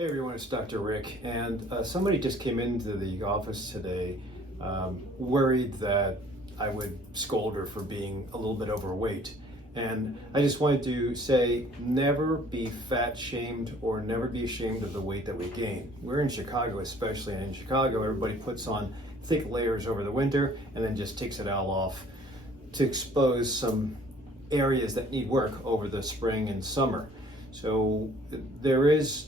Hey everyone, it's Dr. Rick, and somebody just came into the office today worried that I would scold her for being a little bit overweight. And I just wanted to say, never be fat shamed or never be ashamed of the weight that we gain. We're in Chicago especially, and in Chicago everybody puts on thick layers over the winter and then just takes it all off to expose some areas that need work over the spring and summer. So there is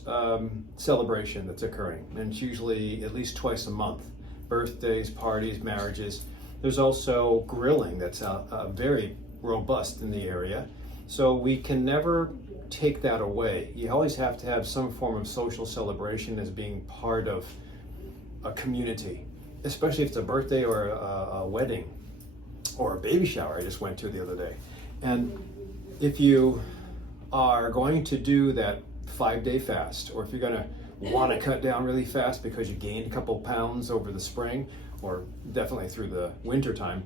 celebration that's occurring, and it's usually at least twice a month. Birthdays, parties, marriages. There's also grilling that's very robust in the area. So we can never take that away. You always have to have some form of social celebration as being part of a community, especially if it's a birthday or a wedding or a baby shower I just went to the other day. And if you are going to do that 5-day fast, or if you're going to want to cut down really fast because you gained a couple pounds over the spring or definitely through the winter time,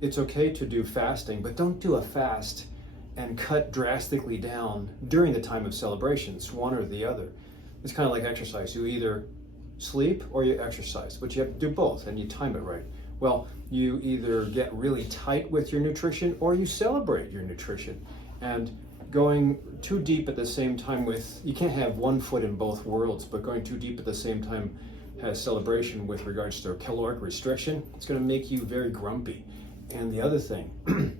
it's okay to do fasting, but don't do a fast and cut drastically down during the time of celebrations, one or the other. It's kind of like exercise. You either sleep or you exercise, but you have to do both and you time it right. Well, you either get really tight with your nutrition or you celebrate your nutrition. And going too deep at the same time you can't have one foot in both worlds, but going too deep at the same time has celebration with regards to caloric restriction, it's going to make you very grumpy. And the other thing,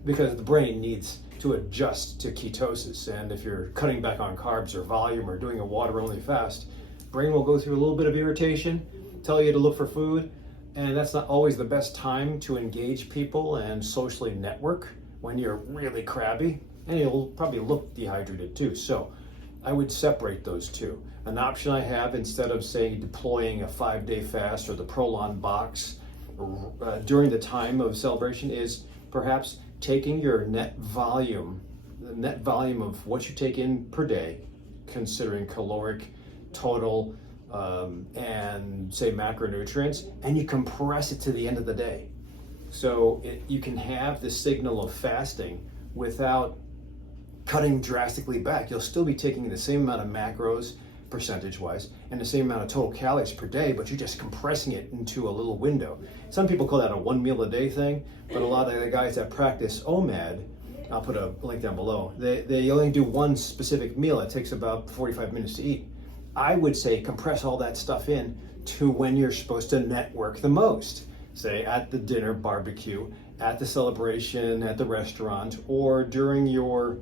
because the brain needs to adjust to ketosis, and if you're cutting back on carbs or volume or doing a water-only fast, brain will go through a little bit of irritation, tell you to look for food, and that's not always the best time to engage people and socially network when you're really crabby. And you'll probably look dehydrated too. So I would separate those two. An option I have, instead of say deploying a 5-day fast or the Prolon box during the time of celebration, is perhaps taking your net volume of what you take in per day, considering caloric, total, and say macronutrients, and you compress it to the end of the day. So you can have the signal of fasting without cutting drastically back. You'll still be taking the same amount of macros percentage-wise and the same amount of total calories per day, but you're just compressing it into a little window. Some people call that a 1 meal a day thing, but a lot of the guys that practice OMAD, I'll put a link down below, they only do one specific meal. It takes about 45 minutes to eat. I would say compress all that stuff in to when you're supposed to network the most. Say at the dinner barbecue, at the celebration, at the restaurant, or during your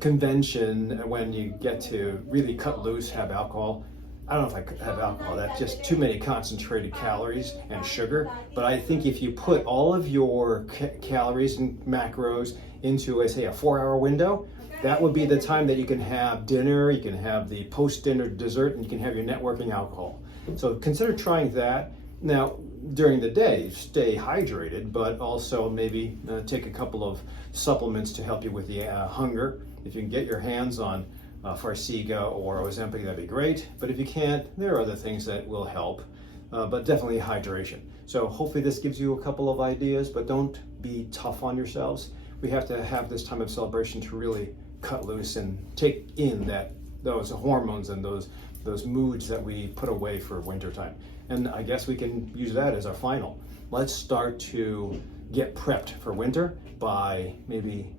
convention when you get to really cut loose, have alcohol. I don't know if I could have alcohol, that's just too many concentrated calories and sugar. But I think if you put all of your calories and macros into say a 4-hour window, that would be the time that you can have dinner, you can have the post-dinner dessert, and you can have your networking alcohol. So consider trying that. Now, during the day, stay hydrated, but also maybe take a couple of supplements to help you with the hunger. If you can get your hands on Farxiga or Ozempic, that'd be great. But if you can't, there are other things that will help, but definitely hydration. So hopefully this gives you a couple of ideas, but don't be tough on yourselves. We have to have this time of celebration to really cut loose and take in those hormones and those moods that we put away for wintertime. And I guess we can use that as our final. Let's start to get prepped for winter by maybe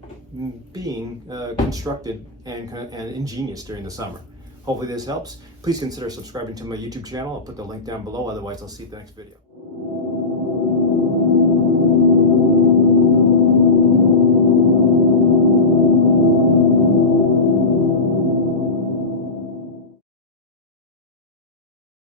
being constructed and ingenious during the summer. Hopefully this helps. Please consider subscribing to my YouTube channel. I'll put the link down below. Otherwise, I'll see you at the next video.